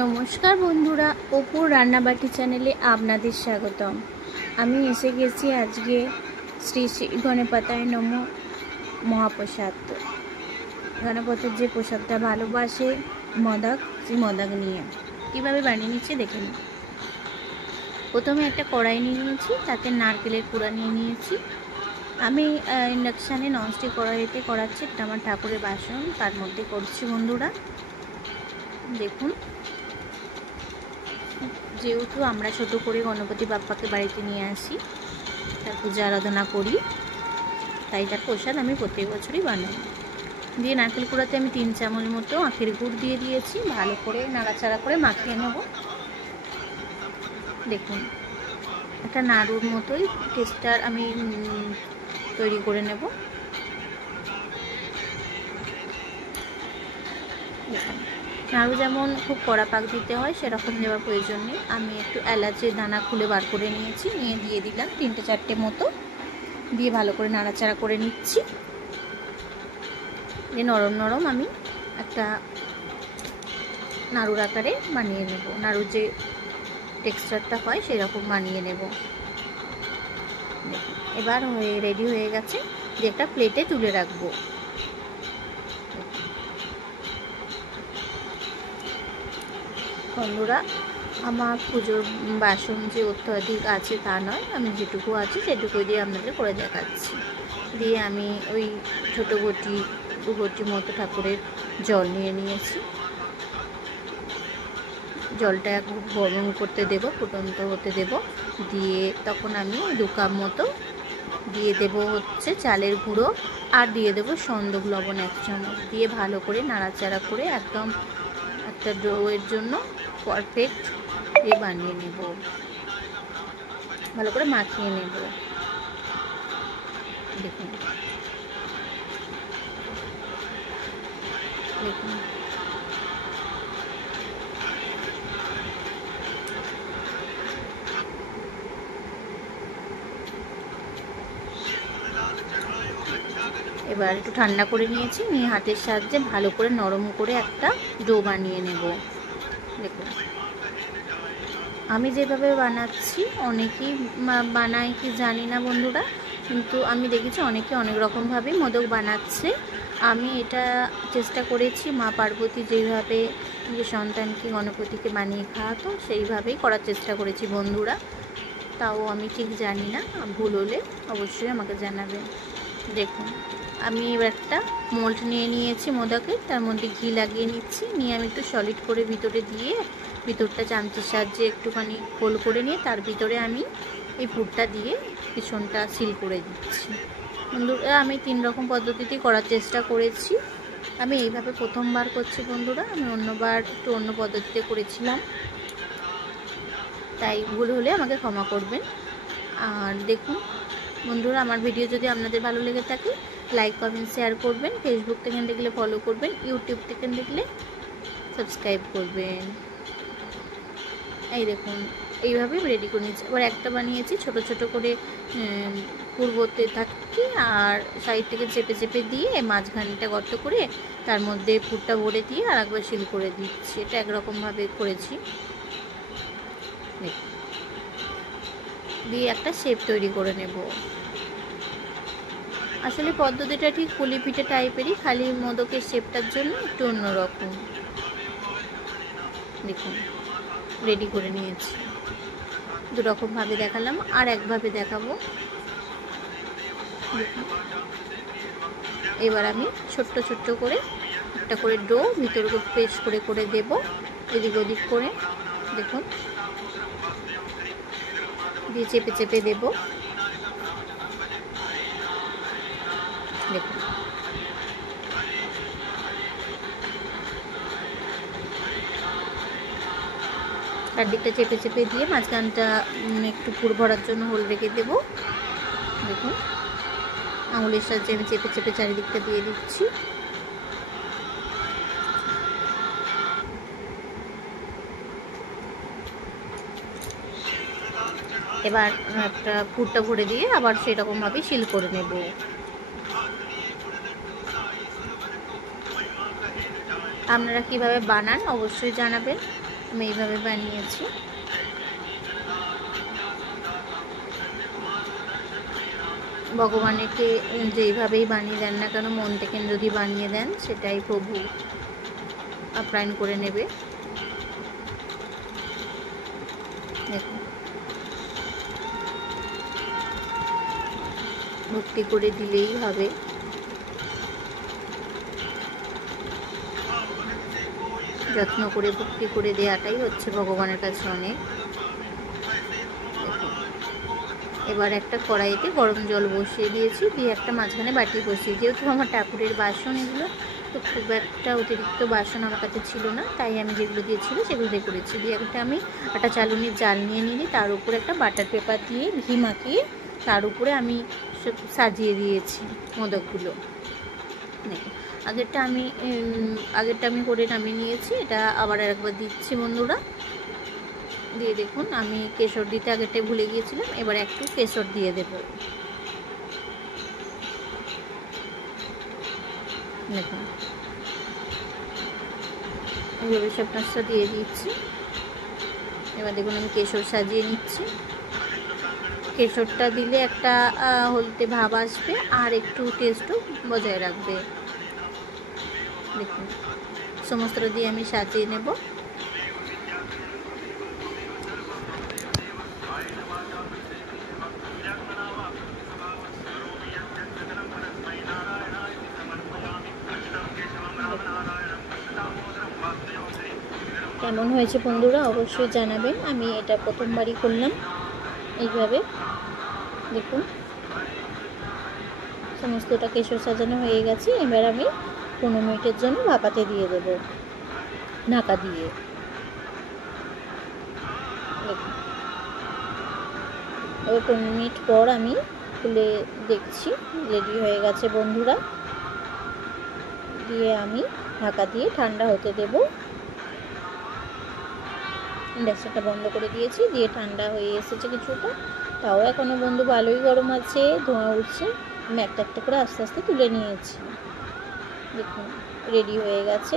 নমস্কার বন্ধুরা, অপুর রান্নাবাটি চ্যানেলে আপনাদের স্বাগতম। আমি এসে গেছি আজকে শ্রী শ্রী গণপতায় নমঃ মহাপ্রসাদ। গণপতির যে প্রসাদটা ভালোবাসে মোদক, সেই মোদক নিয়ে কীভাবে বানিয়ে নিচ্ছি দেখে নিন। প্রথমে একটা কড়াই নিয়ে নিয়েছি, তাতে নারকেলের কুড়া নিয়ে নিয়েছি। আমি ইন্ডাকশানে ননস্টিক কড়াইতে করাচ্ছি, এটা আমার ঠাকুরের বাসন, তার মধ্যে করছি বন্ধুরা। দেখুন, যেহেতু আমরা ছোট করে গণপতি বাপ্পাকে বাড়িতে নিয়ে আসি, তার পূজা আরাধনা করি, তাই তার প্রসাদ আমি প্রত্যেক বছরই বানাই। দিয়ে নারকেল কুড়াতে আমি 3 চামচ মতো আখের গুড় দিয়ে দিয়েছি, ভালো করে নাড়াচাড়া করে মাখিয়ে নেব। দেখুন, একটা নাড়ুর মতোই টেস্টার আমি তৈরি করে নেব। দেখুন, নাড়ু যেমন খুব কড়া পাক দিতে হয় সেরকম দেওয়ার প্রয়োজন নেই। আমি একটু এলাচের দানা খুলে বার করে নিয়েছি, নিয়ে দিয়ে দিলাম 3-4টে মতো, দিয়ে ভালো করে নাড়াচাড়া করে নিচ্ছি। দিয়ে নরম নরম আমি একটা নাড়ুর আকারে বানিয়ে নেব, নাড়ুর যে টেক্সচারটা হয় সেরকম বানিয়ে নেব। এবার রেডি হয়ে গেছে, যে একটা প্লেটে তুলে রাখবো। বন্ধুরা, আমার পুজোর বাসন যে অত্যাধিক আছে তা নয়, আমি যেটুকু আছে সেটুকুই দিয়ে আপনাদের করে দেখাচ্ছি। দিয়ে আমি ওই ছোটো ঘটি 2 ঘটি মতো ঠাকুরের জল নিয়ে নিয়েছি। জলটা খুব গরম করতে দেব, ফুটন্ত হতে দেব। দিয়ে তখন আমি 2 কাপ মতো দিয়ে দেব হচ্ছে চালের গুঁড়ো, আর দিয়ে দেব সন্দক লবণ 1 চামচ, দিয়ে ভালো করে নাড়াচাড়া করে একদম একটা ডোয়ের জন্য পারফেক্ট বানিয়ে নেব, ভালো করে মাখিয়ে নেব। দেখুন দেখুন, এবার একটু ঠান্ডা করে নিয়েছি, নিয়ে হাতের সাহায্যে ভালো করে নরম করে একটা ডো বানিয়ে নেব। দেখুন, আমি যেভাবে বানাচ্ছি, অনেকেই বানায় কি জানি না বন্ধুরা, কিন্তু আমি দেখেছি অনেকে অনেক রকমভাবেই মোদক বানাচ্ছে। আমি এটা চেষ্টা করেছি মা পার্বতী যেইভাবে নিজের সন্তানকে গণপতিকে বানিয়ে খাওয়াতো, সেইভাবেই করার চেষ্টা করেছি বন্ধুরা। তাও আমি ঠিক জানি না, ভুল হলে অবশ্যই আমাকে জানাবেন। দেখুন, আমি এবার একটা মোল্ড নিয়ে নিয়েছি মোদকের, তার মধ্যে ঘি লাগিয়ে নিচ্ছি, নিয়ে আমি একটু সলিড করে ভিতরে দিয়ে ভিতরটা চামচের সাহায্যে একটুখানি গোল করে নিয়ে তার ভিতরে আমি এই পুরটা দিয়ে পিছনটা সিল করে দিচ্ছি। বন্ধুরা, আমি 3 রকম পদ্ধতিতেই করার চেষ্টা করেছি। আমি এইভাবে প্রথমবার করছি বন্ধুরা, আমি অন্যবার একটু অন্য পদ্ধতিতে করেছিলাম, তাই ভুল হলে আমাকে ক্ষমা করবেন। আর দেখুন বন্ধুরা, আমার ভিডিও যদি আপনাদের ভালো লেগে থাকে, লাইক কমেন্ট শেয়ার করবেন। ফেসবুক থেকে দেখলে ফলো করবেন, ইউটিউব থেকে দেখলে সাবস্ক্রাইব করবেন। এই দেখুন, এইভাবে রেডি করে নিচ্ছি। এবার একটা বানিয়েছি ছোট ছোট করে পূর্বতে থাকি, আর সাইড থেকে চেপে চেপে দিয়ে মাঝখানটা গর্ত করে তার মধ্যে পুরটা ভরে দিয়ে আর একবার সিল করে দিচ্ছি। এটা একরকমভাবে করেছি। দিয়ে একটা শেপ তৈরি করে নেব। আসলে পদ্ধতিটা ঠিক পুলি পিঠে টাইপেরই, খালি মোদকের শেপটার জন্য একটু অন্যরকম। দেখুন, রেডি করে নিয়েছি। 2 রকমভাবে দেখালাম, আর একভাবে দেখাবো। এবার আমি ছোট্ট ছোট্ট করে একটা করে ডো ভিতরে প্রেস করে করে দেব, এদিক ওদিক করে। দেখুন, দিয়ে চেপে চেপে দেব। দেখুন, চারদিকটা চেপে চেপে দিয়ে মাঝখানটা একটু পুর ভরার জন্য হোল রেখে দেব। দেখুন, আঙুলের সাহায্যে আমি চেপে চেপে চারিদিকটা দিয়ে দিচ্ছি। এবার একটা পুরটা ভরে দিয়ে আবার সেরকমভাবে সিল করে নেব। আপনারা কিভাবে বানান অবশ্যই জানাবেন। আমি এইভাবে বানিয়েছি। ভগবানকে যেইভাবেই বানিয়ে দেন না কেন, মন থেকে যদি বানিয়ে দেন সেটাই প্রভু আপ্যায়ন করে নেবে। দেখুন, ভক্তি করে দিলেই হবে। যত্ন করে ভক্তি করে দেওয়াটাই হচ্ছে ভগবানের কাছে অনেক। এবার একটা কড়াইতে গরম জল বসিয়ে দিয়েছি, দিয়ে একটা মাঝখানে বাটি বসিয়ে, যেহেতু আমার ঠাকুরের বাসন এগুলো, তো খুব একটা অতিরিক্ত বাসন আমার কাছে ছিল না, তাই আমি যেগুলো দিয়েছিল সেগুলো দিয়ে করেছি। দিয়ে একটা আমি একটা চালুনির জাল নিয়ে নিয়ে তার উপরে একটা বাটার পেপার দিয়ে ঘি মাখিয়ে তার উপরে আমি সব সাজিয়ে দিয়েছি মোদকগুলো। দেখুন, আগেরটা আমি করে নামিয়ে নিয়েছি, এটা আবার একবার দিচ্ছি বন্ধুরা। দিয়ে দেখুন, আমি কেশর দিতে আগেরটাই ভুলে গিয়েছিলাম, এবার একটু কেশর দিয়ে দেব। দেখুন, এইভাবে সব নাস্তা দিয়ে দিচ্ছি। এবার দেখুন, আমি কেশর সাজিয়ে নিচ্ছি। কেশরটা দিলে একটা হলদে ভাব আসবে আর একটু টেস্টও বজায় রাখবে। দেখুন, সমস্তটা দিয়ে আমি সাজিয়ে নেব। কেমন হয়েছে বন্ধুরা অবশ্যই জানাবেন। আমি এটা প্রথমবারই করলাম এইভাবে। দেখুন, সমস্তটা কেশর সাজানো হয়ে গেছে। এবার আমি 15 মিনিটের জন্য ভাপাতে দিয়ে দেব ঢাকা দিয়ে। দেখুন, এবার 15 মিনিট পর আমি খুলে দেখছি রেডি হয়ে গেছে বন্ধুরা। দিয়ে আমি ঢাকা দিয়ে ঠান্ডা হতে দেব। গ্যাসটা বন্ধ করে দিয়েছি, দিয়ে ঠান্ডা হয়ে এসেছে কিছুটা, তাও এখনও বন্ধু ভালোই গরম আছে, ধোঁয়া উঠছে। আমি একটা একটা করে আস্তে আস্তে তুলে নিয়েছি। দেখুন, রেডি হয়ে গেছে।